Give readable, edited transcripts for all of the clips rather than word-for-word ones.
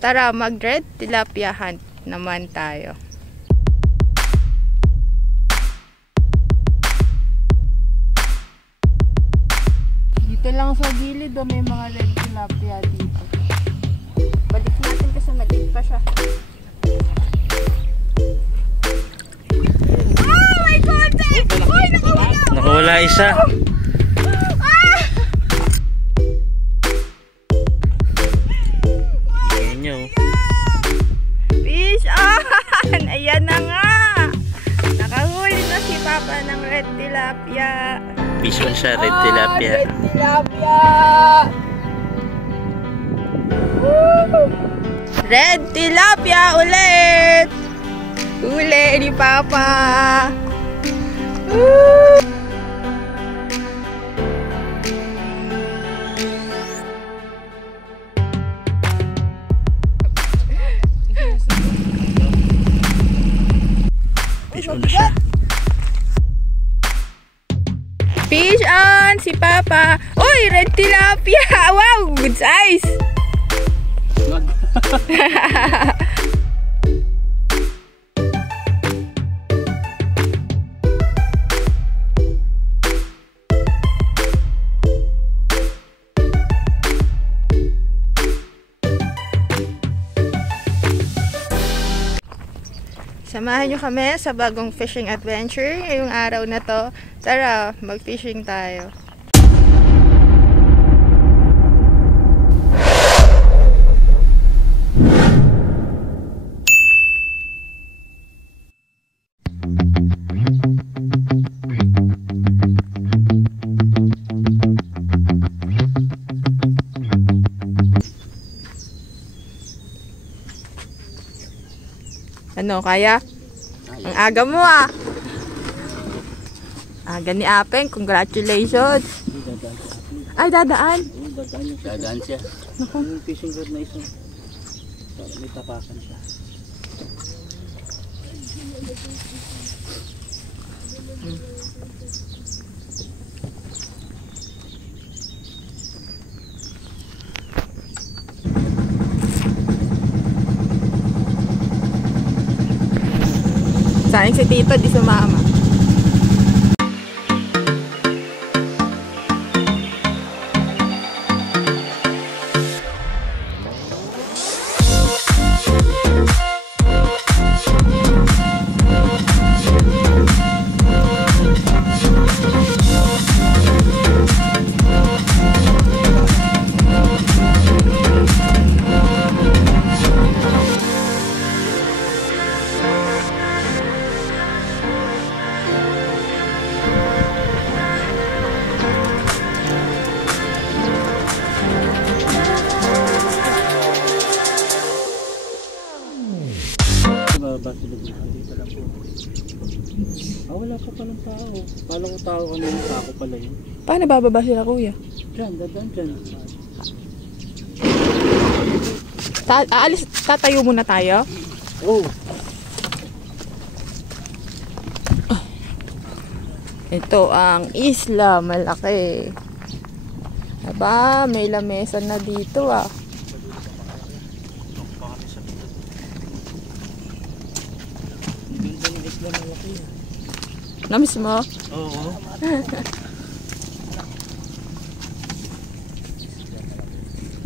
Tara, mag-red tilapia hunt naman tayo. Dito lang sa gilid may mga red tilapia dito. Balik natin kasi maliit pa siya. Oh my God! Uy, nakawala! Nakawala isa. Fish on! Ayan na nga! Nakahuli na si Papa ng red tilapia. Fish on siya, red tilapia. Red tilapia! Woo! Red tilapia ulit! Uli ni Papa! Woo! Fish on siya. Fish on si Papa. Uy, red tilapia. Wow, good size. Samahan nyo kami sa bagong fishing adventure ngayong araw na to. Tara, mag-fishing tayo. Ano, kaya? Ang aga mo ah. Aga ni Apeng, congratulations. Ay, dadaan. Dadaan siya. Yung fishing rod na isa. May tapakan siya. Sayang si Tito, di sumama. Dito lang po. Wala pa palang tao. Kala ko tao kami yung tako pala yun. Paano bababa sila, kuya? Diyan, dadaan dyan. Tatayo muna tayo? Oh. Ito ang isla, malaki. Aba, may lamesa na dito ah. Namiss mo? Oo.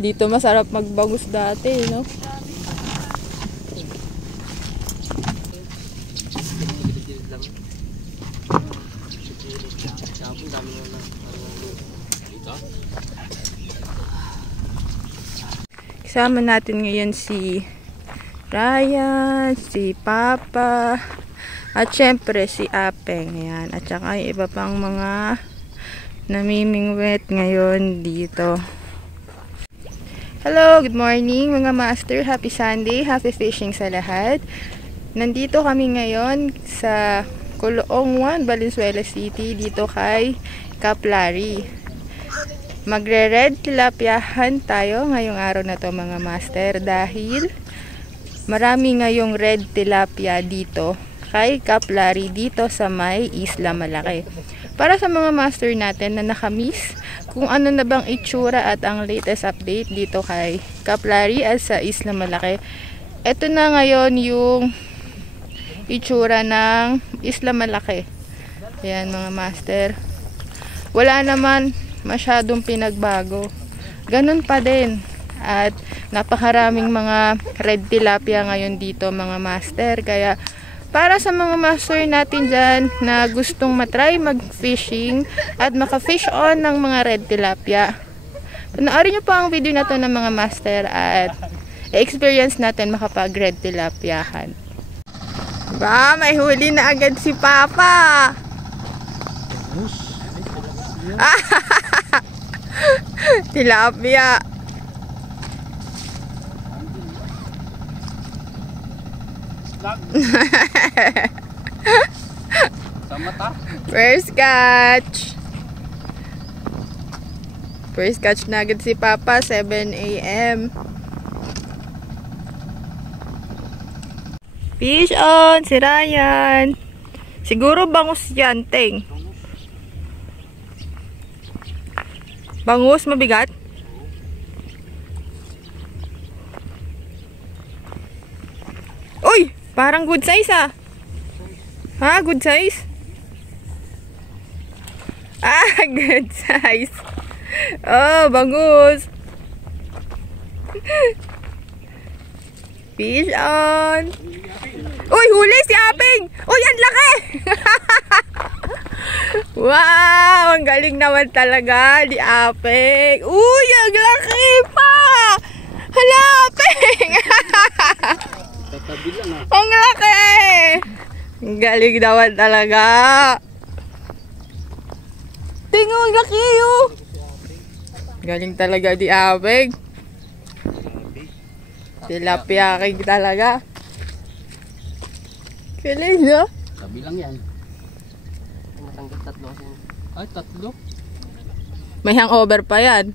Dito masarap magbangus dati, no? Kasama natin ngayon si Ryan, si Papa, at syempre si Apeng. Ayan. At saka yung iba pang mga namimingwit ngayon dito. Hello, good morning mga master. Happy Sunday, happy fishing sa lahat. Nandito kami ngayon sa Coloong 1, Valenzuela City, dito kay Cap Larry. Magre-red tilapia hunt tayo ngayong araw na to mga master dahil marami ngayong red tilapia dito kay Cap Larry dito sa may Isla Malaki. Para sa mga master natin na nakamiss kung ano na bang itsura at ang latest update dito kay Kaplari at sa Isla Malaki. Ito na ngayon yung itsura ng Isla Malaki. Ayan mga master. Wala naman masyadong pinagbago. Ganun pa din. At napakaraming mga red tilapia ngayon dito mga master. Kaya para sa mga master natin dyan na gustong matry mag-fishing at maka-fish on ng mga red tilapia, panoorin nyo po ang video na to ng mga master at experience natin makapag-red tilapiahan. Ba, may huli na agad si Papa! Tilapia! Sa mata. First catch. First catch na agad si Papa, 7 AM. Fish on, si Ryan. Siguro bangus yan, Teng. Bangus, mabigat? Uy! Parang good size ah. Ha? Good size? Ah, good size. Oh, bangus. Fish on. Uy, huli si Aping. Uy, ang laki. Wow, ang galing naman talaga ni Aping. Uy, ang laki pa. Hala, Aping. Tatabi lang ah. Ang laki. Ang galing naman talaga. Tingnan, ang laki oh. Galing talaga di Aping. Tilapia king talaga. Galing no? Tabi lang yan. Natanggal 3. Ay, 3? May hangover pa yan.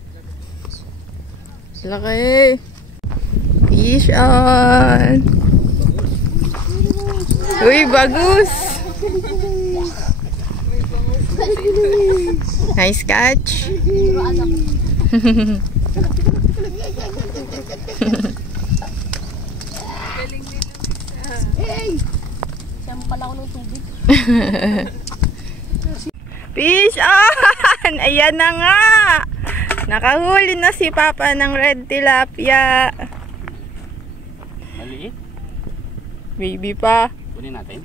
Laki. Fish on. Uy, bagus. Nice catch. Fish on! Ayan na nga! Nakahuli na si Papa ng red tilapia. Maliit. Baby pa. Kunin natin.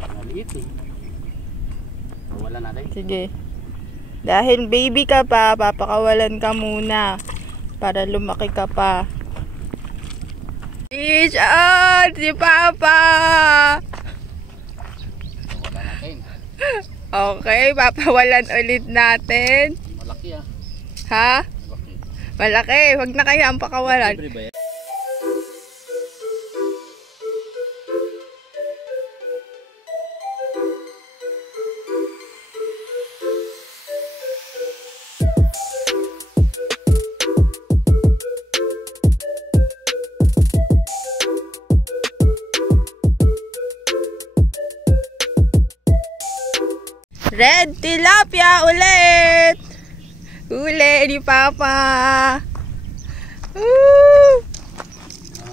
Maliit eh. Wala natin. Sige. Dahil baby ka pa, papakawalan ka muna. Para lumaki ka pa. Fish on! Si Papa! Wala natin. Okay, papawalan ulit natin. Malaki ah. Ha? Malaki. Malaki. Huwag na kaya ang pakawalan. Libre ba yan? Red tilapia ulit! Uli ni Papa! Woo!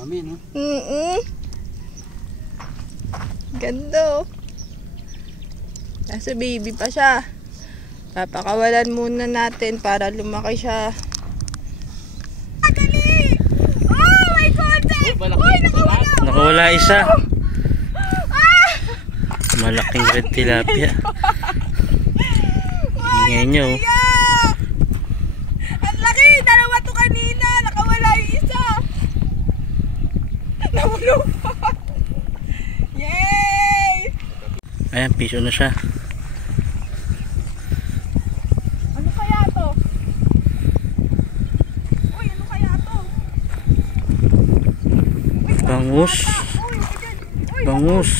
Amin oh. Ganda. Nasa baby pa siya. Papakawalan muna natin para lumaki siya. Dali! Oh my God! Uy, nakawala! Nakawala isa. Malaking red tilapia. Ingay nyo. Ang laki! Dalawa to kanina. Nakawala yung isa. Nahulog pa. Yay! Ayan, piso na siya. Ano kaya to? Uy, ano kaya to? Bangus. Bangus.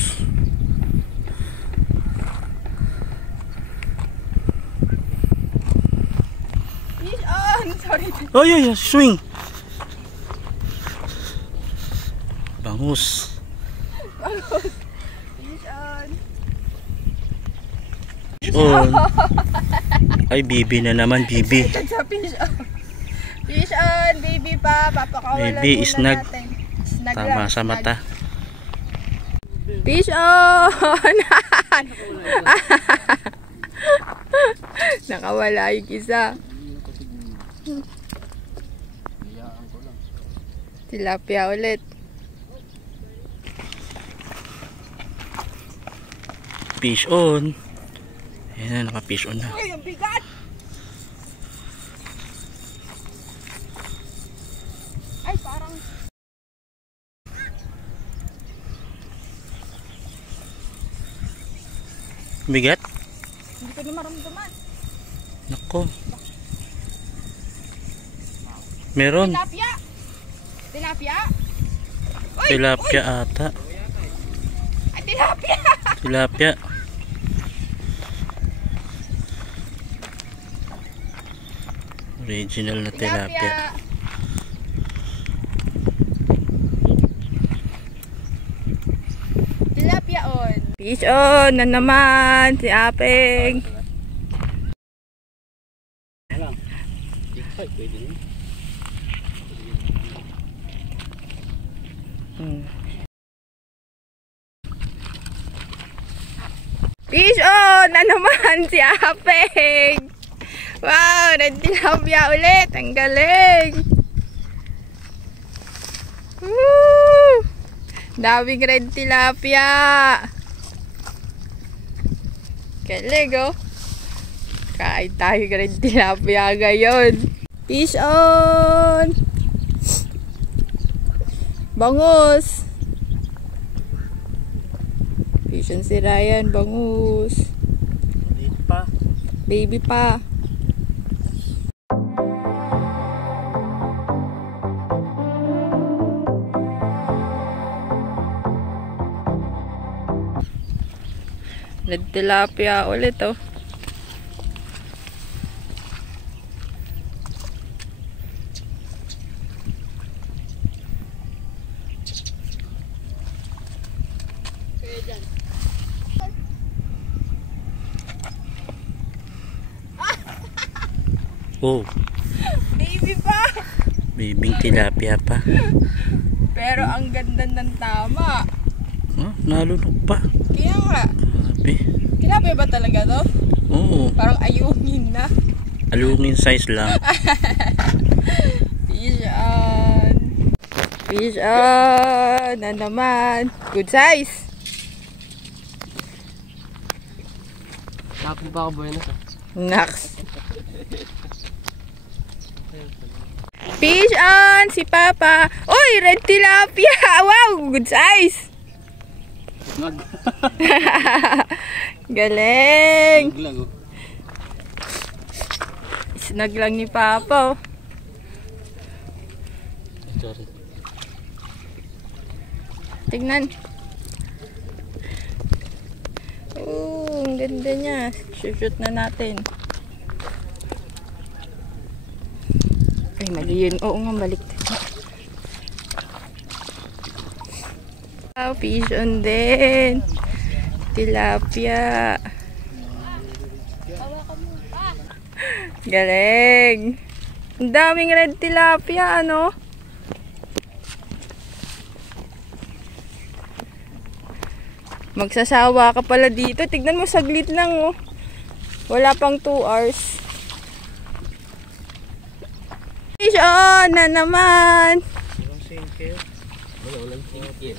Fish on! Sorry. Ay, ay, swing. Bangus. Fish on. Fish on. Ay, bibi na naman, bibi. Sa fish on. Fish on, baby pa. Papakawalan Baby, muna snag. natin. Snag Tama lang, sa snag. mata. Fish on! Nakawala yung isa. Tilapia ulit. Fish on. Ayan na, naka-fish on na. Ay, ang bigat! Ay, parang... Bigat? Hindi ko na maramdaman. Nako. Meron. Tilapia! Tilapia! Uy! Tilapia ata. Ay, tilapia! Tilapia. Original na tilapia. Tilapia on. Fish on na naman si Apeng. Pwede na. Fish on na naman si Apeng. Wow, nagtilapia ulit. Ang galing. Woo! Daming red tilapia. Galing oh. Kain tayo red tilapia ngayon. Fish on. Bangus. Fish on si Ryan. Bangus. Baby pa. Baby pa. Red tilapia ulit oh. Oh, Baby pa. bibing tilapia pa. Pero ang ganda ng tama. Oh, nalunok pa. Kaya nga. Grabe. Tilapia ba talaga to? Oo, Parang ayungin na. alungin size lang. Fish on. Fish on. Na naman. Good size. Tapos pa ako buenas ah. Naks. Fish on si Papa. Uy, red tilapia. Wow, good size. Snag. Galing. Snag lang oh. Snag lang ni Papa. Oh. Sorry. Tignan. Ang ganda niya. Shoot na natin. Ay, mali yun. Oo nga, balik. Oh, fish on din. Tilapia. Galing. Ang daming red tilapia, ano? Magsasawa ka pala dito. Tignan mo, saglit lang, oh. Wala pang 2 hours. Fish on na naman. Walang singkir.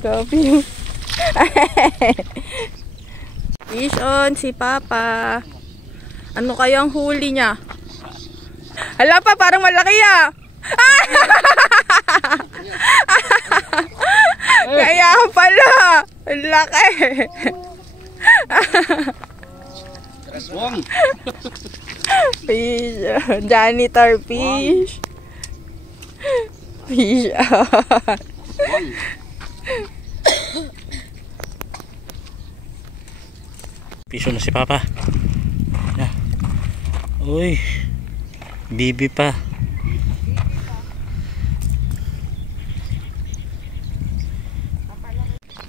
Copy. Fish on si Papa. Ano kaya ang huli niya? Hala pa, parang malaki ah. Kaya pala. Ang laki. Aswang. Fish on. Janitor fish. Fish on. Piso na si Papa. Yeah. Uy, bibi pa.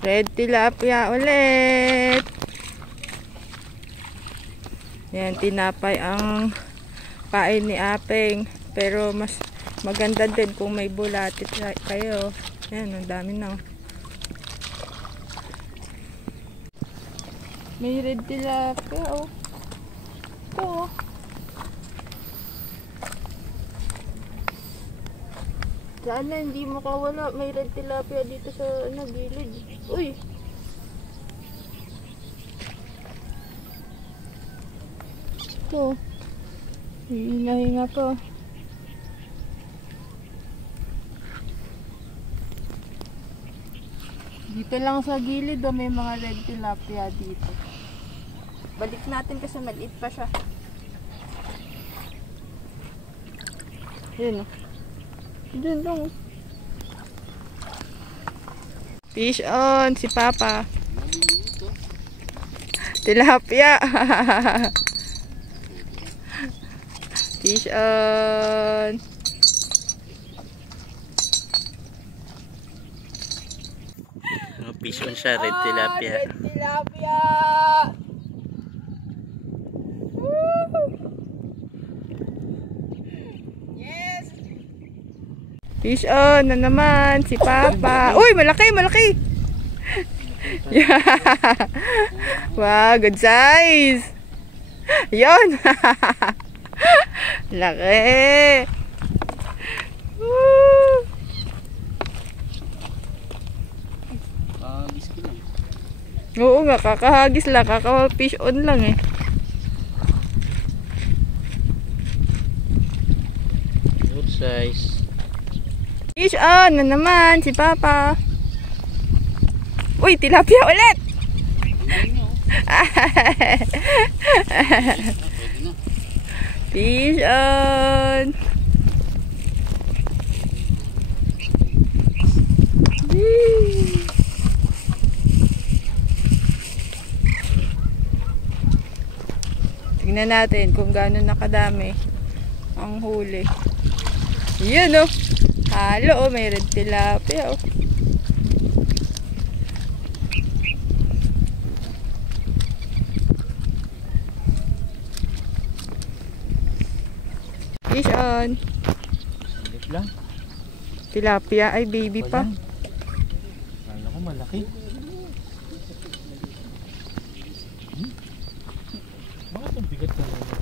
Red tilapia ulit. Yan, tinapay ang pain ni Apeng. Pero mas maganda din kung may bulati kayo. Yan, ang dami na. May red tilapia, oh. Ito, oh. Sana hindi makawala. May red tilapia dito sa gilid. Uy! Ito. Hinga-hinga pa. Dito lang sa gilid, oh, may mga red tilapia dito. Balik natin kasi maliit pa siya. Yun, oh. Diyan lang, oh. Fish on, si Papa. Tilapia. Fish on. Fish on siya, red tilapia. Red tilapia. Yes. Fish on na naman si Papa. Uy, malaki, malaki. Yeah. Wow, good size. Yon. Laki. Woo. Whisky lang. Oo nga, kakahagis lang, kaka-fish on lang eh. Good size. Fish on na naman si Papa. Uy, tilapia ulit. Fish on. Tingnan natin kung gaano nakadami ang huli. Yun, oh. Halo, oh, may red tilapia, oh. Fish on. Silip lang. Tilapia ay baby pa. Kala ko malaki. Bakit ang bigat na naman?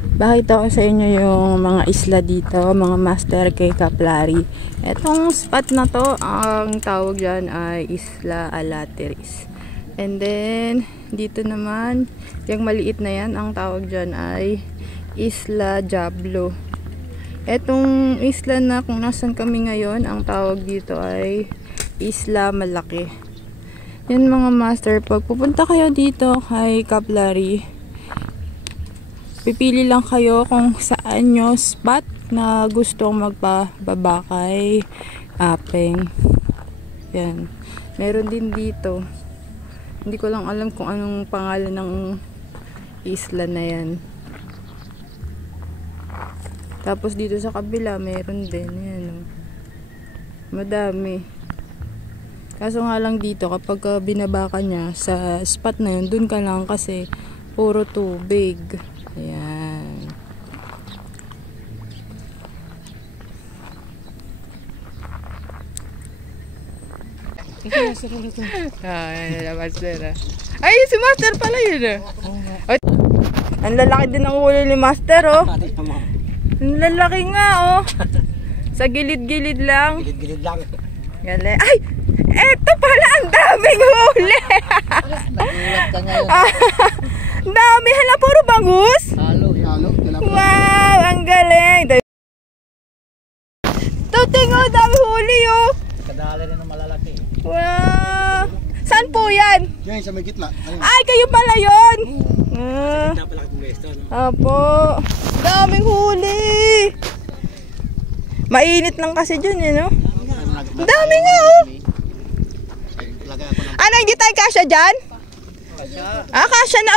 Bakita ko sa inyo yung mga isla dito, mga master kay Kaplari. Etong spot na to, ang tawag dyan ay Isla Alateris. And then, dito naman, yung maliit na yan, ang tawag dyan ay Isla Diablo. Etong isla na kung nasan kami ngayon, ang tawag dito ay Isla Malaki. Yan mga master, pag pupunta kayo dito kay Kaplari, pipili lang kayo kung saan nyo spot na gustong magpababa kay Apeng. Yan. Meron din dito. Hindi ko lang alam kung anong pangalan ng isla na yan. Tapos dito sa kabila, meron din. Yan, oh. Madami. Kaso nga lang dito, kapag binaba ka niya sa spot na yun, dun ka lang kasi puro tubig. Ayan. Ayan, master. Ay, si master pala yun. Ay, ang lalaki din ang huli ni master, oh. Ang lalaki nga, oh. Sa gilid-gilid lang. Gilid-gilid lang. Galing. Ay! Eto pala, ang daming huli! Nagulat ka ngayon. Dami, hala, puro bangus! Halo. Wow, ang galing! Tuting, oh, dami huli, oh! Kadali rin ng malalaki. Wow! Saan po yan? Yan, sa may gitna. Ay, kayo pala yun! Pala kung besto. Apo, daming huli! Mainit lang kasi dyan, eh, no? Ang dami nga, oh! Ano, hindi tayo kasya dyan? Kasya na.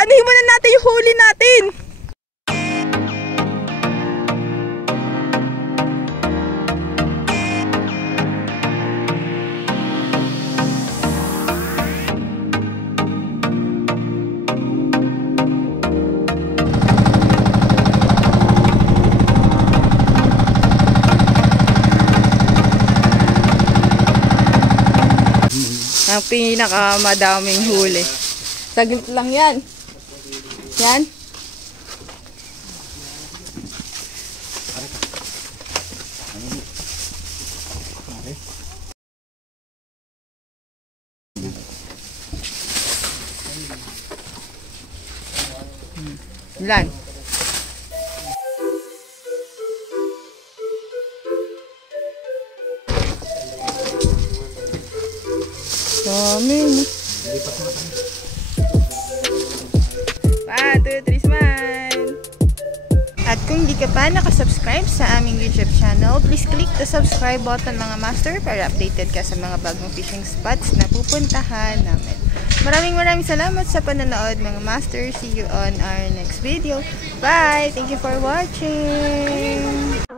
Anihin muna natin yung huli natin. Ang pinakamadaming huli. Saglit lang yan. Yan. Ilan? Dami. 1, 2, 3, smile! At kung di ka pa nakasubscribe sa aming YouTube channel, please click the subscribe button mga master para updated ka sa mga bagong fishing spots na pupuntahan namin. Maraming salamat sa panonood mga master. See you on our next video. Bye! Thank you for watching!